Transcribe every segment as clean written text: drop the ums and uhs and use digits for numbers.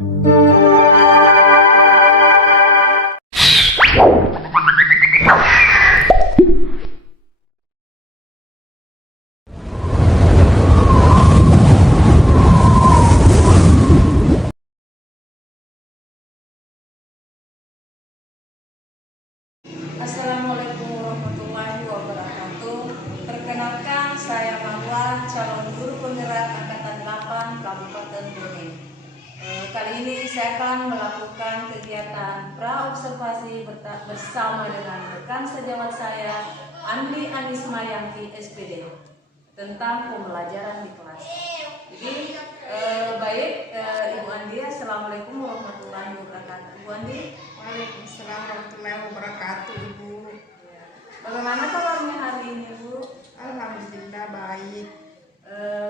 Assalamualaikum warahmatullahi wabarakatuh. Perkenalkan, saya Marwa, calon guru penggerak Angkatan 8 Kabupaten Bone. Kali ini saya akan melakukan kegiatan pra-observasi bersama dengan rekan sejawat saya, Andi Anismayanti SPD, tentang pembelajaran di kelas. Jadi, baik, Ibu Andi, Assalamualaikum warahmatullahi wabarakatuh. Ibu Andi. Waalaikumsalam warahmatullahi wabarakatuh, Ibu. Bagaimana kabarnya hari ini, Bu? Alhamdulillah baik.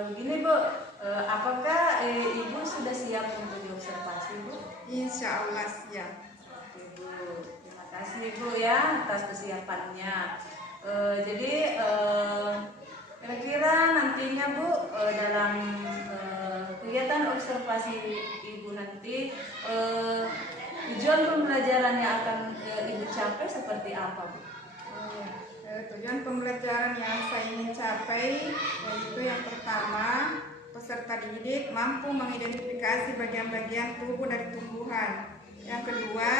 Begini, Bu, apakah Ibu sudah siap untuk diobservasi, Bu? Insya Allah siap. Oke, Bu. Terima kasih, Bu, ya, atas kesiapannya. Jadi, kira-kira nantinya, Bu, dalam kegiatan observasi Ibu nanti, tujuan pembelajaran yang akan Ibu capai seperti apa, Bu? Tujuan pembelajaran yang saya ingin capai yaitu yang pertama, peserta didik mampu mengidentifikasi bagian-bagian tubuh dari tumbuhan. Yang kedua,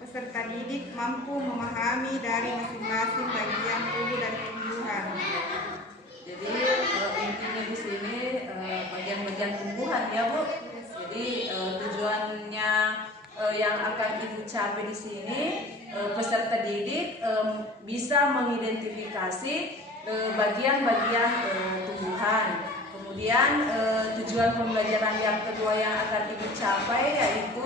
peserta didik mampu memahami dari masing-masing bagian tubuh dari tumbuhan. Jadi intinya di sini bagian-bagian tumbuhan, ya, Bu. Jadi tujuannya yang akan Ibu capai di sini, peserta didik bisa mengidentifikasi bagian-bagian tumbuhan. Kemudian tujuan pembelajaran yang kedua yang akan Ibu capai yaitu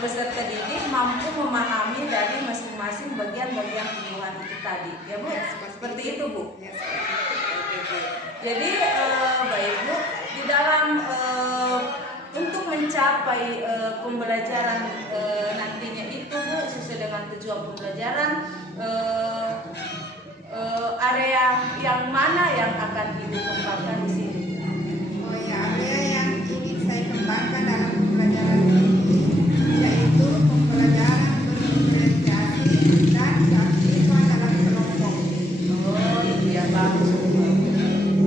peserta didik mampu memahami dari masing-masing bagian-bagian tumbuhan itu tadi, ya, Bu. Seperti itu, Bu. Jadi baik, Bu, di dalam untuk mencapai pembelajaran nantinya itu, Bu, sesuai dengan tujuan pembelajaran, area yang mana yang akan Ibu kembangkan di sini? Oh ya, area yang ingin saya kembangkan dalam pembelajaran ini yaitu pembelajaran berdifferensiasi dan keaktifan dalam kelompok. Oh, itu ya, bagus, Bu.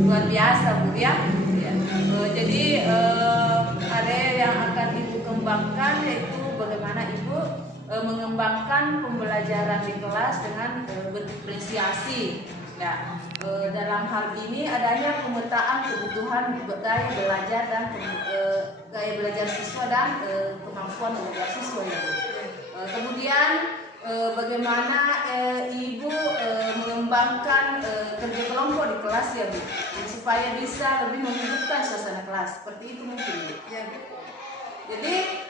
Luar biasa, Bu, ya. Jadi area yang akan Ibu kembangkan yaitu bagaimana Ibu mengembangkan pembelajaran di kelas dengan berdifferensiasi. Ya, dalam hal ini adanya pemetaan kebutuhan gaya belajar dan gaya belajar siswa dan kemampuan belajar siswa, ya, Bu. Kemudian bagaimana Ibu mengembangkan kerja kelompok di kelas, ya, Bu, supaya bisa lebih menghidupkan suasana kelas. Seperti itu mungkin, Bu. Ya, Jadi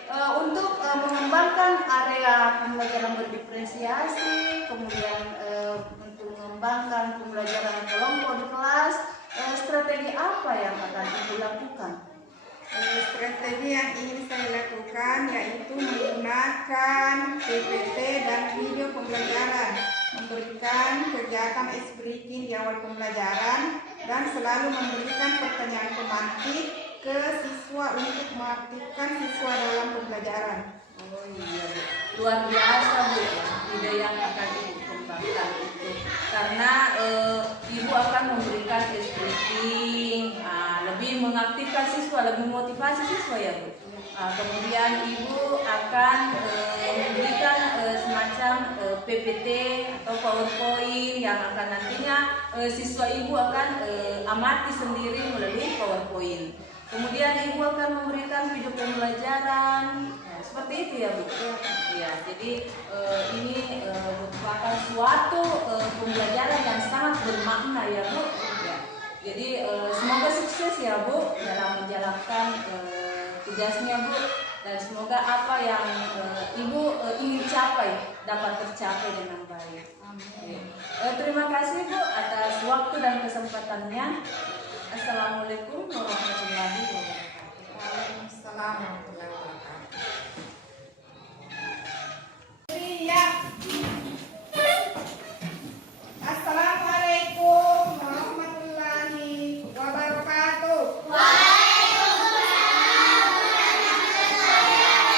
untuk mengembangkan area pembelajaran berdifferensiasi, kemudian untuk mengembangkan pembelajaran kelompok di kelas, strategi apa yang akan Ibu lakukan? Strategi yang ingin saya lakukan yaitu menggunakan PPT dan video pembelajaran, memberikan kegiatan ice breaking di awal pembelajaran, dan selalu memberikan pertanyaan pemantik ke siswa untuk mengaktifkan siswa dalam pembelajaran. Oh iya, Bu. Luar biasa, Bu, ide yang akan Ibu kembangkan itu. Karena Ibu akan memberikan ice breaking, lebih mengaktifkan siswa, lebih motivasi siswa, ya, Bu. Kemudian Ibu akan memberikan semacam PPT atau PowerPoint yang akan nantinya siswa Ibu akan amati sendiri melalui PowerPoint. Kemudian Ibu akan memberikan video pembelajaran, seperti itu, ya, Bu. Ya, jadi ini merupakan suatu pembelajaran yang sangat bermakna, ya, Bu. Ya. Jadi semoga sukses, ya, Bu, dalam menjalankan tugasnya, Bu, dan semoga apa yang Ibu ingin capai dapat tercapai dengan baik. Amin. Terima kasih, Bu, atas waktu dan kesempatannya. Assalamualaikum warahmatullahi wabarakatuh. Waalaikumsalam warahmatullahi wabarakatuh. Assalamualaikum warahmatullahi wabarakatuh. Waalaikumsalam warahmatullahi wabarakatuh.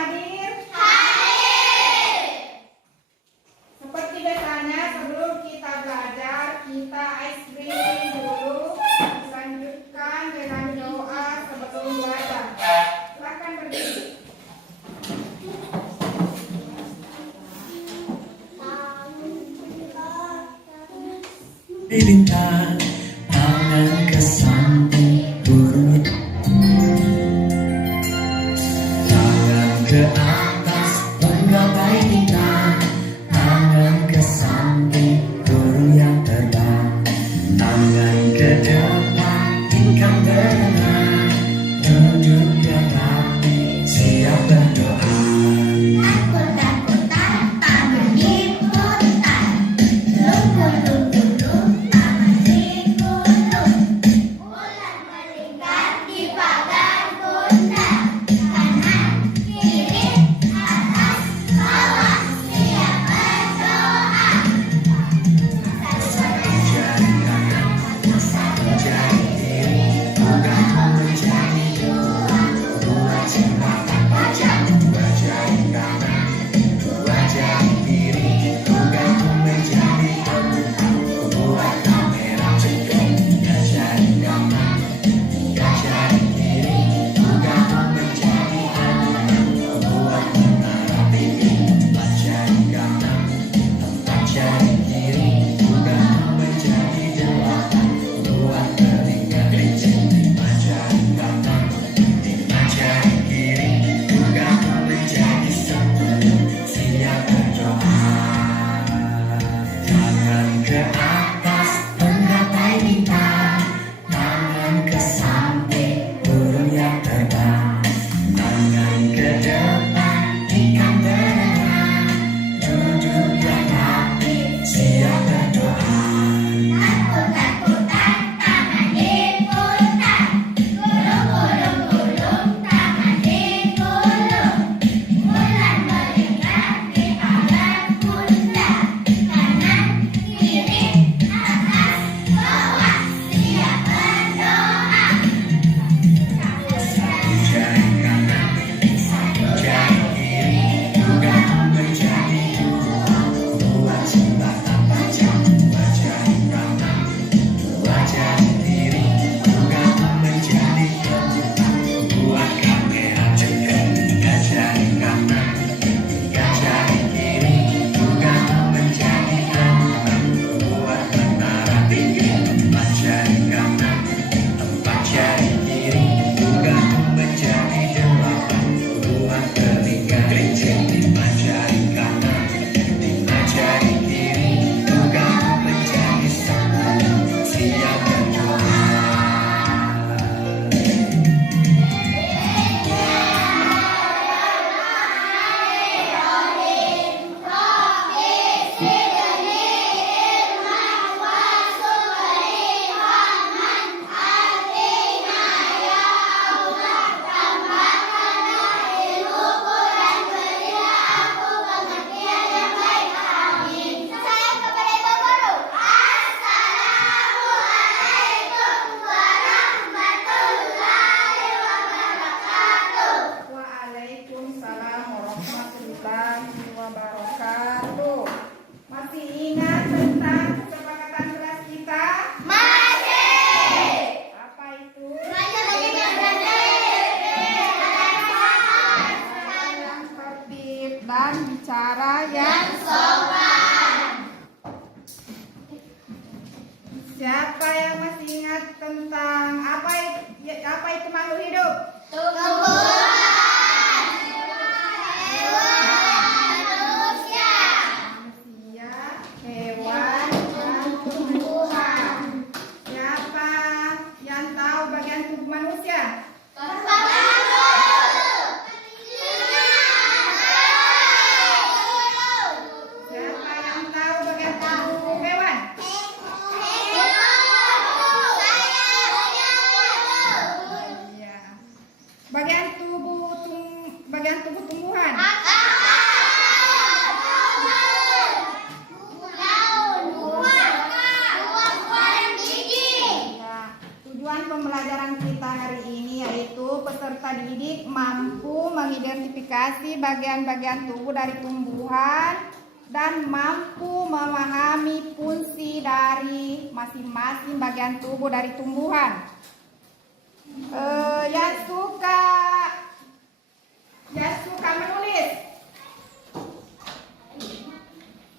hadir? Seperti biasanya sebelum kita belajar, kita ice breathing dulu. Lanjutkan dengan doa sebelum belajar. Silakan berdiri. Lintang tangan ke samping turun, tangan ke atas menggapai bintang, tangan ke samping turun yang terbang, tangan ke depan tingkah berenang, duduk yang rapi siap berdoa. Waalaikumsalam warahmatullahi wabarakatuh. Masih ingat tentang kesepakatan kelas kita? Apa itu? Yang tertib dan bicara yang Siapa yang masih ingat tentang apa itu makhluk hidup? Manusia, hewan, dan tumbuhan. Siapa yang tahu bagian tubuh manusia? Siapa yang tahu bagian tubuh hewan? Iya. Bagian tubuh mengidentifikasi bagian-bagian tubuh dari tumbuhan dan mampu memahami fungsi dari masing-masing bagian tubuh dari tumbuhan. Yang suka menulis,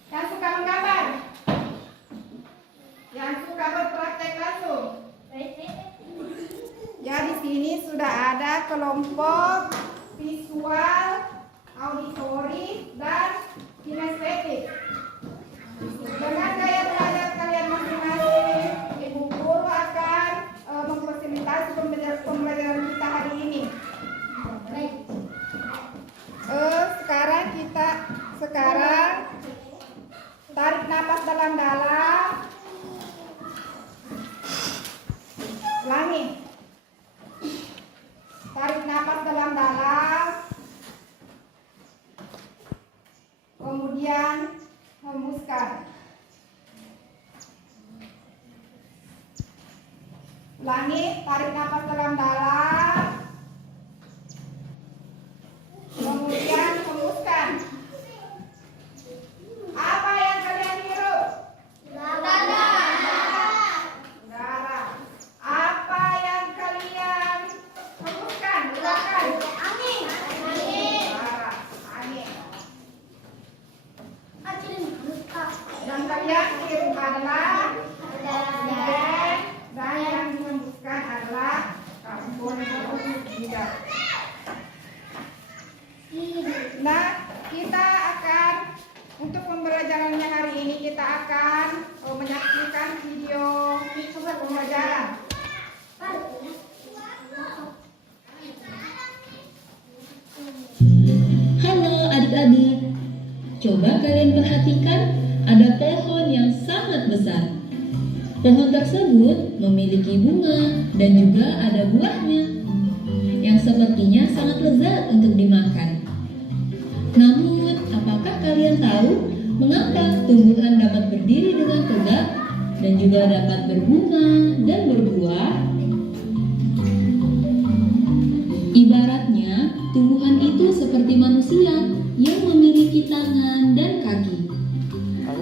yang suka menggambar, yang suka berpraktek langsung. Ya, di sini sudah ada kelompok visual, auditori, dan kinestetik. Dengan gaya belajar kalian masing-masing, Ibu Guru akan memfasilitasi pembelajaran kita hari ini. Sekarang tarik napas dalam-dalam. Ulangi. Tarik napas dalam-dalam. Kemudian hembuskan. Ulangi, tarik napas dalam-dalam. Kemudian hembuskan. Apa yang kalian hirup? Udara. Apa yang kalian hembuskan? Silakan. Angin. Udara. Angin. Dan kalian hirup adalah oksigen, dan yang dihembuskan adalah karbon dioksida. Nah, kita akan untuk pembelajarannya hari ini kita akan menyaksikan video pembelajaran. Halo adik-adik, coba kalian perhatikan ada pohon yang sangat besar. Pohon tersebut memiliki bunga dan juga ada buahnya yang sepertinya sangat lezat untuk dimakan. Namun, apakah kalian tahu mengapa tumbuhan dapat berdiri dengan tegak dan juga dapat berbunga dan berbuah? Ibaratnya, tumbuhan itu seperti manusia yang memiliki tangan dan kaki.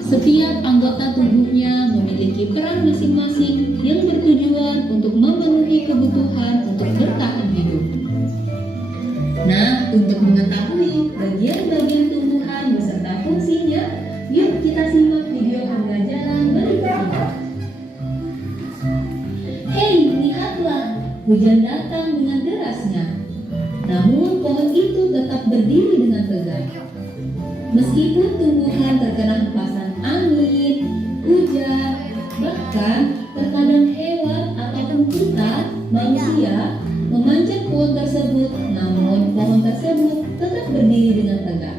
Setiap anggota tubuhnya memiliki peran masing-masing yang bertujuan untuk memenuhi kebutuhan untuk bertahan hidup. Nah, untuk mengetahui bagian-bagian tumbuhan beserta fungsinya, yuk kita simak video pembelajaran berikut ini. Hei, lihatlah, hujan datang dengan derasnya. Namun pohon itu tetap berdiri dengan tegak. Meskipun tumbuhan terkena hempasan angin, hujan, bahkan terkadang hewan ataupun kita, manusia, memanjat pohon tersebut, namun pohon tersebut tetap berdiri dengan tegak.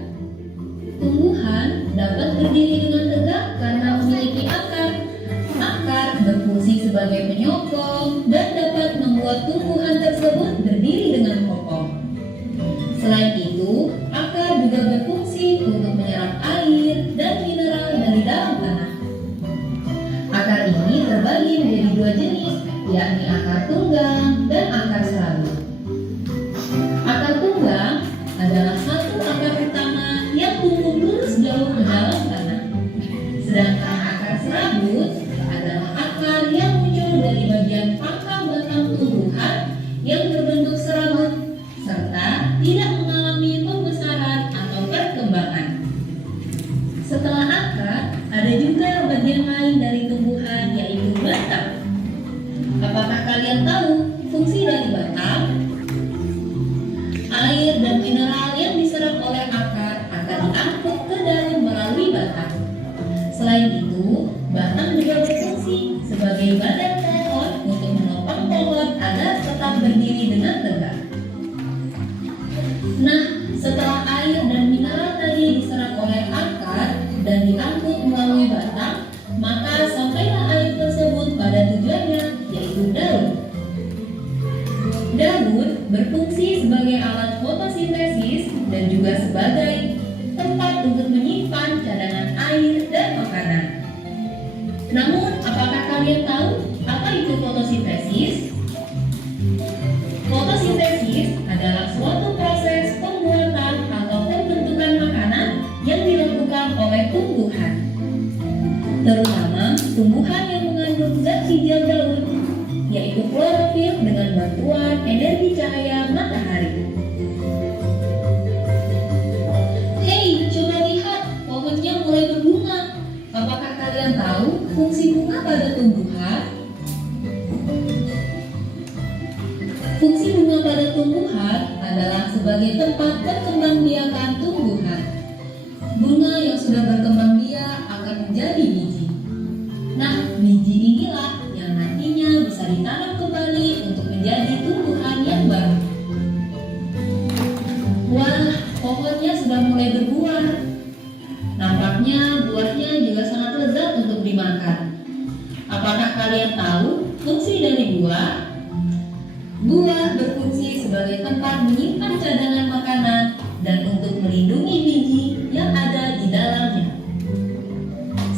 Tumbuhan dapat berdiri dengan tegak karena memiliki akar. Akar berfungsi sebagai penyokong dan dapat membuat tumbuhan tersebut berdiri dengan kokoh. Selain itu, akar juga berfungsi untuk menyerap air dan mineral dari dalam tanah. Akar ini terbagi menjadi dua jenis, yakni akar tunggang dan akar serabut. Akar tunggang adalah satu akar utama yang tumbuh lurus jauh ke dalam tanah. Sedangkan akar serabut adalah akar yang muncul dari bagian pangkal batang tumbuhan yang berbentuk serabut serta tidak mengalami pembesaran atau perkembangan. Setelah akar, ada juga bagian lain dari tumbuhan yaitu batang. Apakah kalian tahu fungsi dari batang? Air dan mineral yang diserap oleh akar akan diangkut ke daun melalui batang. Selain itu, batang juga berfungsi sebagai badan pohon untuk menopang pohon agar tetap berdiri dengan tegak. Nah, setelah air dan mineral tadi diserap oleh akar dan diangkut melalui batang, maka sampailah air tersebut pada tujuannya, yaitu daun. Daun berfungsi sebagai alat fotosintesis dan juga sebagai tempat untuk menyimpan cadangan air dan makanan. Namun, apakah kalian tahu apa itu fotosintesis? Fotosintesis adalah suatu proses pembuatan tumbuhan yang mengandung zat hijau daun, yaitu klorofil dengan bantuan energi cahaya matahari. Hei, coba lihat, pohonnya mulai berbunga. Apakah kalian tahu fungsi bunga pada tumbuhan? Fungsi bunga pada tumbuhan adalah sebagai tempat perkembangbiakan tumbuhan. Bunga yang sudah berkembang biak akan menjadi biji. Nah, biji inilah yang nantinya bisa ditanam kembali untuk menjadi tumbuhan yang baru. Wah, pohonnya sudah mulai berbuah. Nampaknya buahnya juga sangat lezat untuk dimakan. Apakah kalian tahu fungsi dari buah? Buah berfungsi sebagai tempat menyimpan cadangan makanan dan untuk melindungi biji yang ada di dalamnya.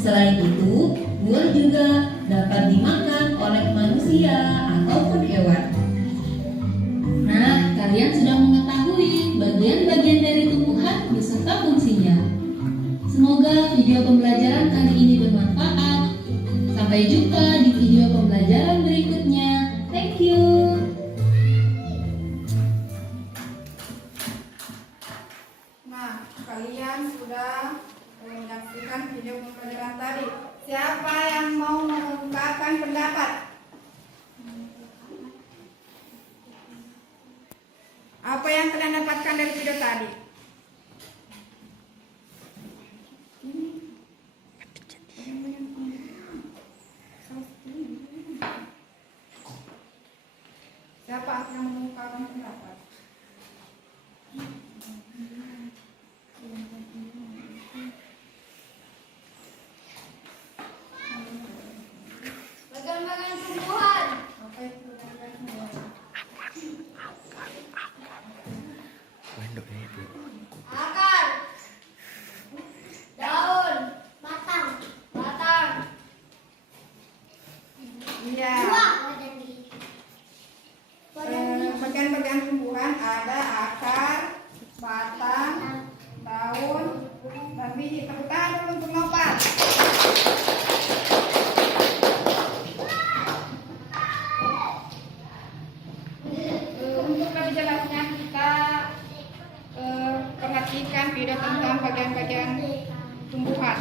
Selain itu, buah juga dapat dimakan oleh manusia ataupun hewan. Nah, kalian sudah mengetahui bagian-bagian dari tumbuhan beserta fungsinya. Semoga video pembelajaran kali ini bermanfaat. Sampai jumpa di video pembelajaran berikutnya. Thank you. Nah, kalian sudah menyaksikan video pembelajaran tadi. Siapa yang mau mengungkapkan pendapat? Apa yang kalian dapatkan dari video tadi? Siapa yang mengungkapkan pendapat? Bagian-bagian tumbuhan. Apa itu bagian tumbuhan? Akar. Daun. Batang. Batang. Iya. Buah. Bagian-bagian tumbuhan ada akar, batang, daun, dan biji. Tepuk tangan dulu untuk Nopal. Untuk lebih jelasnya kita perhatikan video tentang bagian-bagian tumbuhan.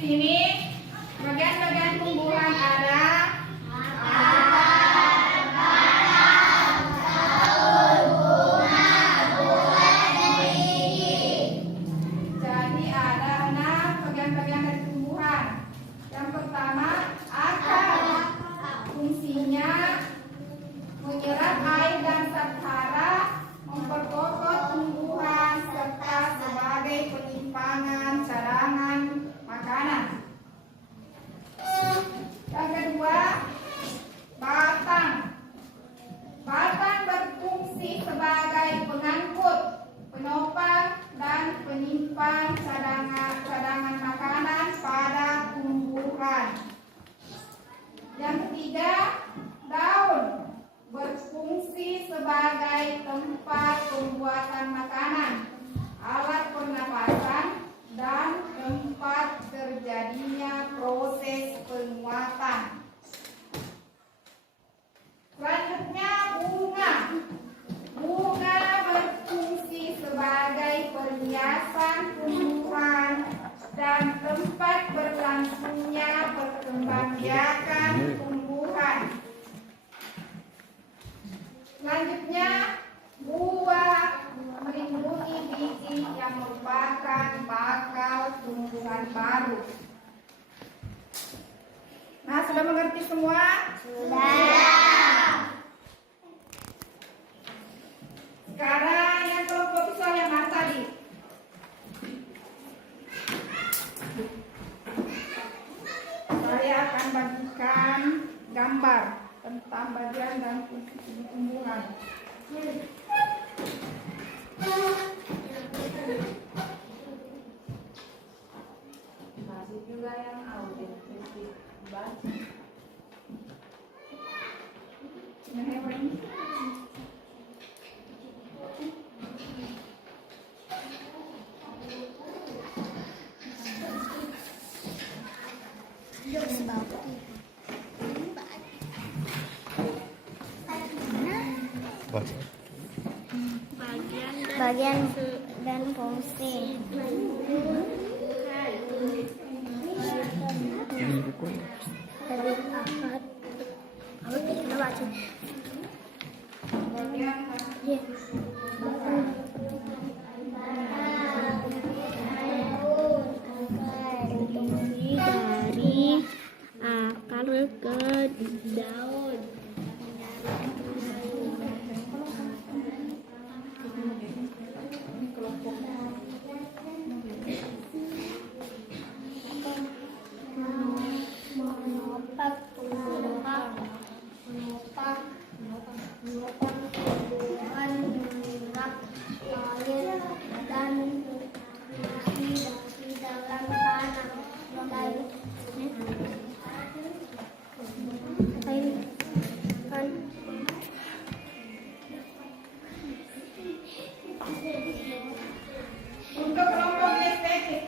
Sini bagian-bagian tumbuhan ada jadi ada 6 bagian-bagian dari tumbuhan. Yang pertama akar. Fungsinya menyerap air dan zat hara, memperkokoh tumbuhan serta sebagai penyimpanan cadangan makanan. Yang kedua, batang. Batang berfungsi sebagai pengangkut, penopang, dan penyimpan cadangan makanan pada tumbuhan. Yang ketiga, daun berfungsi sebagai tempat pembuatan makanan, alat pernapasan, dan tempat terjadinya proses penguatan. Selanjutnya bunga. Bunga berfungsi sebagai perhiasan tumbuhan dan tempat berlangsungnya perkembangbiakan tumbuhan. Selanjutnya buah melindungi biji yang merupakan bakal tumbuhan baru. Nah, sudah mengerti semua? Sudah. Sekarang yang kelompok visual yang mana tadi? Saya akan bagikan gambar tentang bagian dan fungsi tumbuhan. Masih juga yang audit baca. Yang hewan ini. Bagian dan fungsi. Dari akad. Aku tidak baca. Iya. Fungsi dari akar ke daun. Untuk kelompok estetik,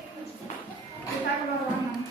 kita keluar ruangan.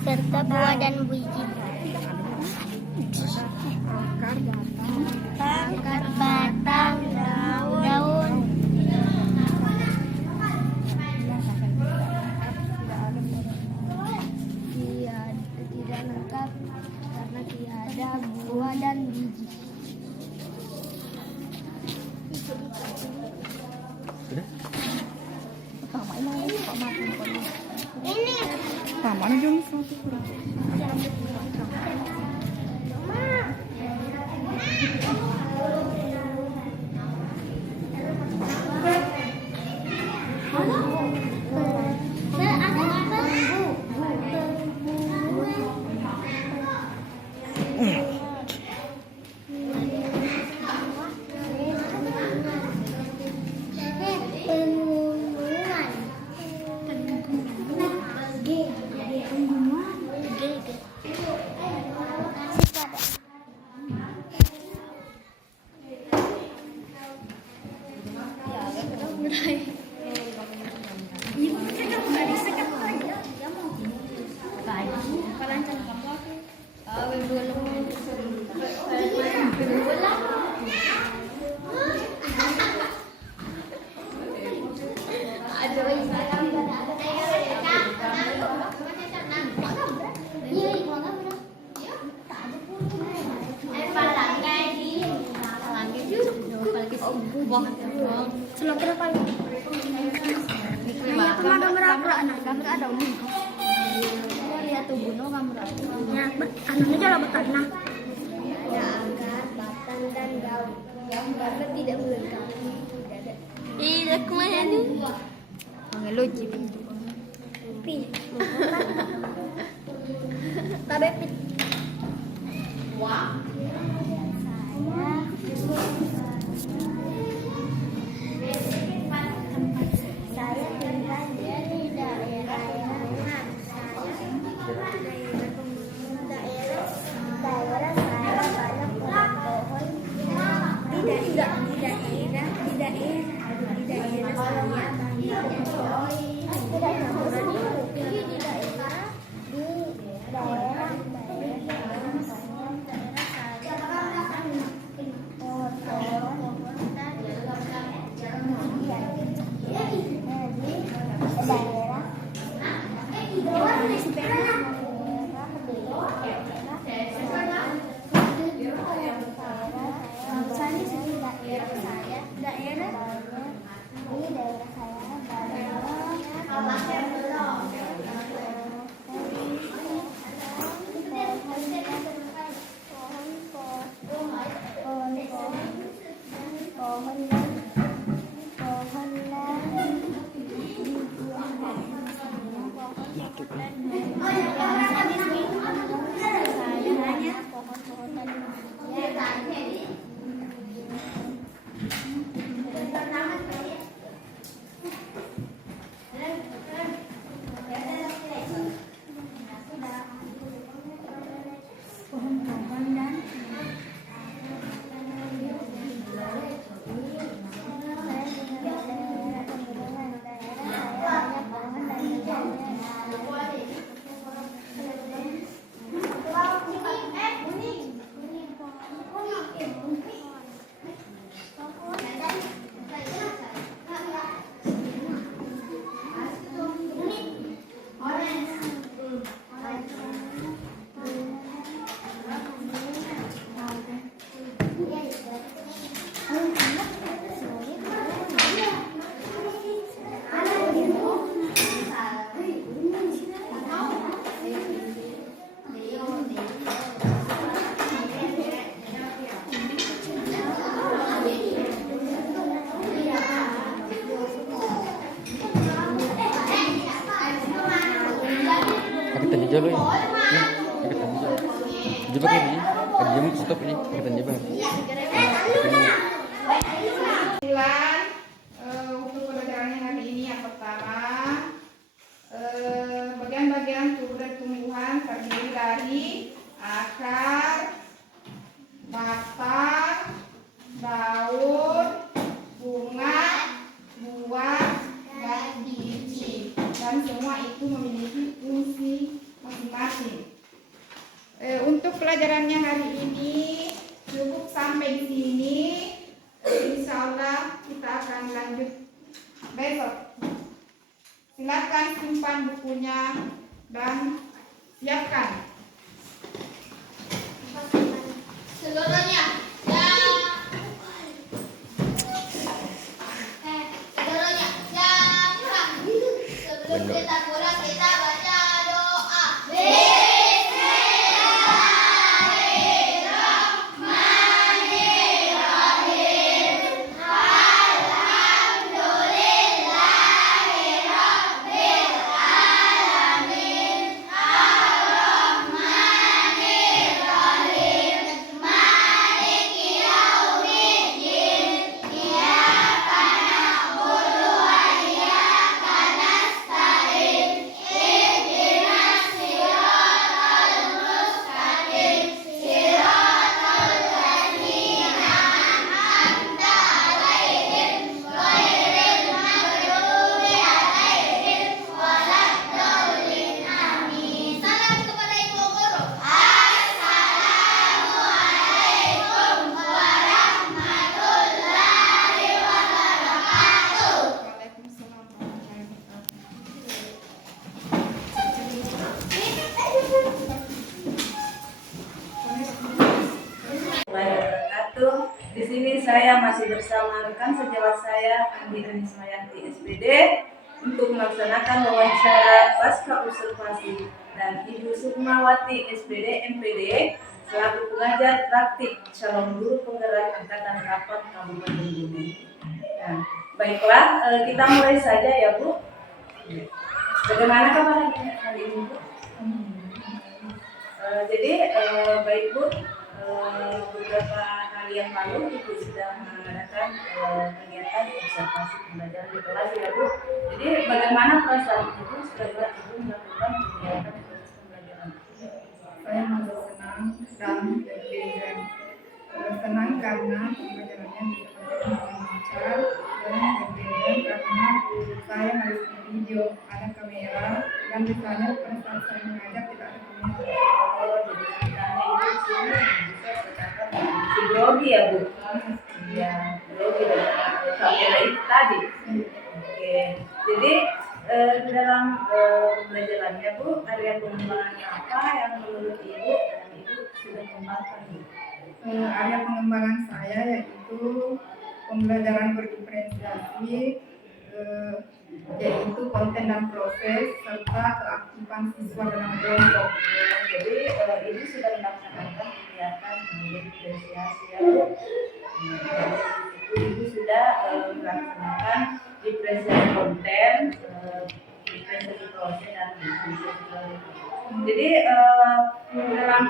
Serta buah dan biji. Akar, batang, daun. Tidak lengkap karena tiada buah dan biji. Ini. Mana jom satu kurang. Anaknya jalan betanah. Ada akar, batang dan daun. Karena tidak melengkapi. Tidak kemana nih? ngelucu pi tabe pi wah saya tinggal di daerah daerah saya banyak pohon-pohon di daerah saya banyak pohon Paketan hijau loh ini. Paketan hijau. Hijau pakai ini. Ada jamu stop ini. Paketan hijau banget. Bulan untuk pelajarannya hari ini yang pertama bagian-bagian tumbuhan terdiri dari akar, batang, daun, bunga, buah, dan biji. Dan semua itu memiliki fungsi masing-masing. Untuk pelajarannya hari ini cukup sampai di sini. Insya Allah kita akan lanjut besok. Silakan simpan bukunya dan siapkan. seluruhnya sebelum kita pulang kita baca doa. Di sini saya masih bersama rekan sejawat saya Andi Anismayanti SPD untuk melaksanakan wawancara pasca observasi dan Ibu Sukmawati SPD MPD selaku pengajar praktik calon guru penggerak angkatan 8 Kabupaten Bumi. Nah, baiklah kita mulai saja ya Bu. Bagaimana kabar hari ini, Bu? Jadi baik Bu, beberapa hari yang lalu Ibu sudah mengadakan kegiatan observasi pembelajaran di kelas ya Bu. Jadi bagaimana perasaan Ibu setelah Ibu melakukan kegiatan proses pembelajaran? Saya merasa senang dan bergembira. Senang karena pembelajarannya bisa berjalan lancar, dan bergembira karena saya harus video, ada kamera, dan misalnya pada saat saya mengajar tidak ada kamera. Jadi ceritanya itu sini bisa dikatakan si grogi ya Bu? Iya, grogi dengan kamera itu tadi. Oke, jadi di dalam pembelajarannya Bu, area pengembangannya apa yang menurut Ibu dan Ibu sudah kembangkan Bu? Area pengembangan saya yaitu pembelajaran berdiferensiasi, yaitu konten dan proses serta keaktifan siswa dalam kelompok. Jadi Ibu sudah melaksanakan kegiatan diferensiasi ya Bu. Ibu sudah melaksanakan diferensiasi konten, diferensiasi proses dan diferensiasi kelompok. Jadi dalam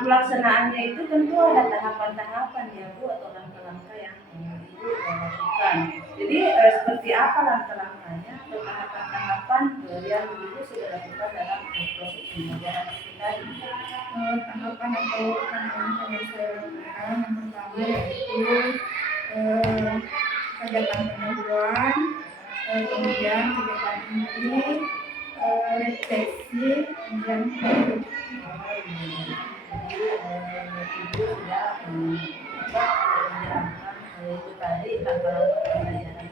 pelaksanaannya itu tentu ada tahapan-tahapan ya Bu, atau langkah-langkah yang Ibu lakukan. Jadi seperti apa langkah-langkahnya atau tahapan-tahapan yang Ibu sudah lakukan dalam proses pembelajaran kita ini? Tahapan atau langkah yang saya lakukan yang pertama yaitu kegiatan pendahuluan, kemudian kegiatan inti, refleksi, kemudian Ibu sudah menjalankan itu tadi langkah-langkah pembelajaran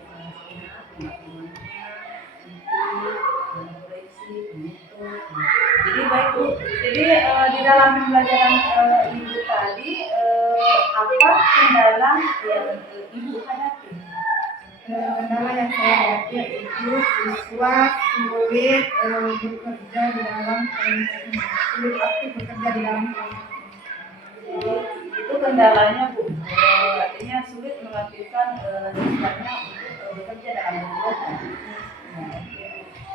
refleksi, penutup. Jadi baik Bu. Jadi di dalam pembelajaran Ibu tadi apa kendala yang Ibu hadapi? kendala yang saya hadapi yaitu siswa sulit bekerja di dalam kelompok, sulit aktif bekerja di dalam kelompok. Itu kendalanya Bu, artinya sulit mengaktifkan siswanya untuk bekerja dalam kelompok.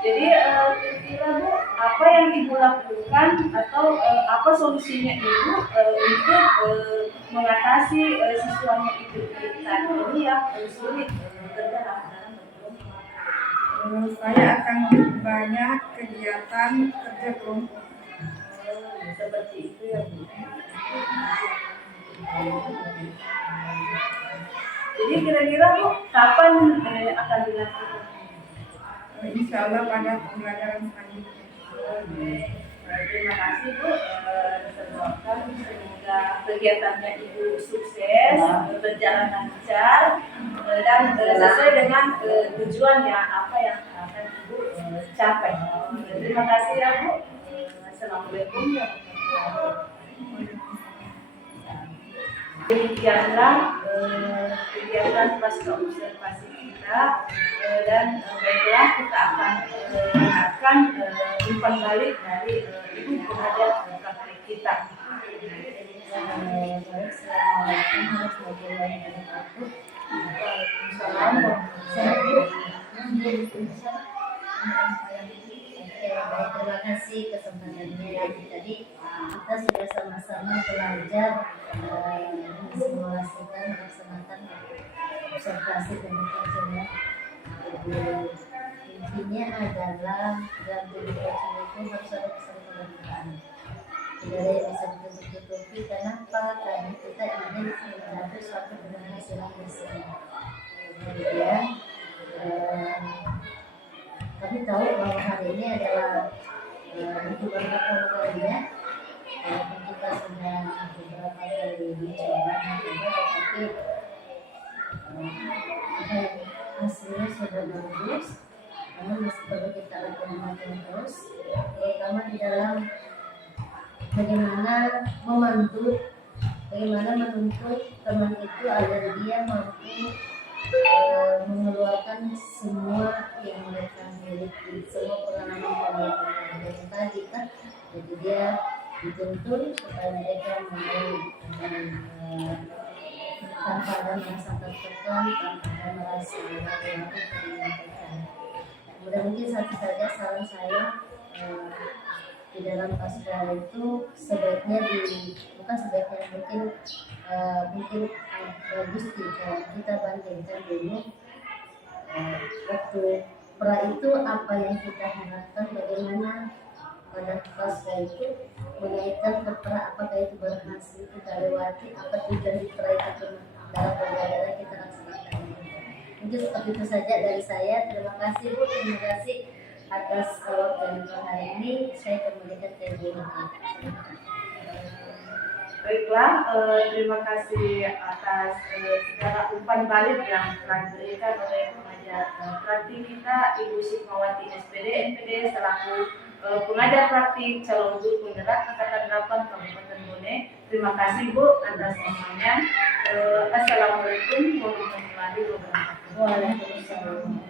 Jadi kira-kira Bu, apa yang Ibu lakukan atau apa solusinya Ibu untuk mengatasi siswanya itu tadi ini yang sulit bekerja dalam kelompok? Saya akan banyak kegiatan kerja kelompok. Seperti itu ya Bu. Jadi kira-kira Bu, kapan akan dilakukan? Insya Allah pada pembelajaran selanjutnya. Terima kasih Bu, semoga kegiatannya Ibu sukses, berjalan lancar, dan sesuai dengan tujuannya apa yang akan Ibu capai. Terima kasih ya Bu. Assalamualaikum warahmatullahi wabarakatuh. Demikianlah kegiatan pasca observasi kita, dan baiklah kita akan dengarkan umpan balik dari Ibu pengajar praktek kita. Assalamualaikum warahmatullahi wabarakatuh. Waalaikumsalam warahmatullahi wabarakatuh. Baik, terima kasih kesempatannya ya. Tadi kita sudah sama-sama belajar simulasikan melaksanakan observasi komunikasinya. Intinya adalah dalam komunikasi itu harus ada keserentakan. Tidak ada yang bisa ditutup-tutupi. Kenapa? Karena kita ingin mencapai suatu keberhasilan bersama. Kemudian kami tahu bahwa hari ini adalah untuk beberapa kalinya, walaupun kita sudah beberapa kali mencoba, tetapi hasilnya sudah bagus. Namun masih perlu kita lakukan terus, terutama di dalam bagaimana menuntut teman itu agar dia mampu mengeluarkan semua yang mereka miliki, semua pengalaman yang tadi kan. Jadi dia dituntut supaya mereka mau tanpa ada merasa tertekan, tanpa ada merasa menyampaikan. Kemudian mungkin satu saja saran saya di dalam pasca itu sebaiknya bukan sebaiknya mungkin bagus jika kita bandingkan dulu waktu pra itu apa yang kita harapkan, bagaimana pada pasca itu mengaitkan ke pra, apakah itu berhasil kita lewati, apa tujuan di pra itu dalam perjalanan kita laksanakan. Mungkin seperti itu saja dari saya. Terima kasih Bu, terima kasih atas waktu hari ini. Saya kembalikan ke Bu. Baiklah, terima kasih atas segala umpan balik yang telah diberikan oleh pengajar praktik kita, Ibu Sukmawati SPD NPD selaku pengajar praktik calon guru penggerak angkatan 8 Kabupaten Bone. Terima kasih Bu atas semuanya. Assalamualaikum warahmatullahi wabarakatuh. Waalaikumsalam.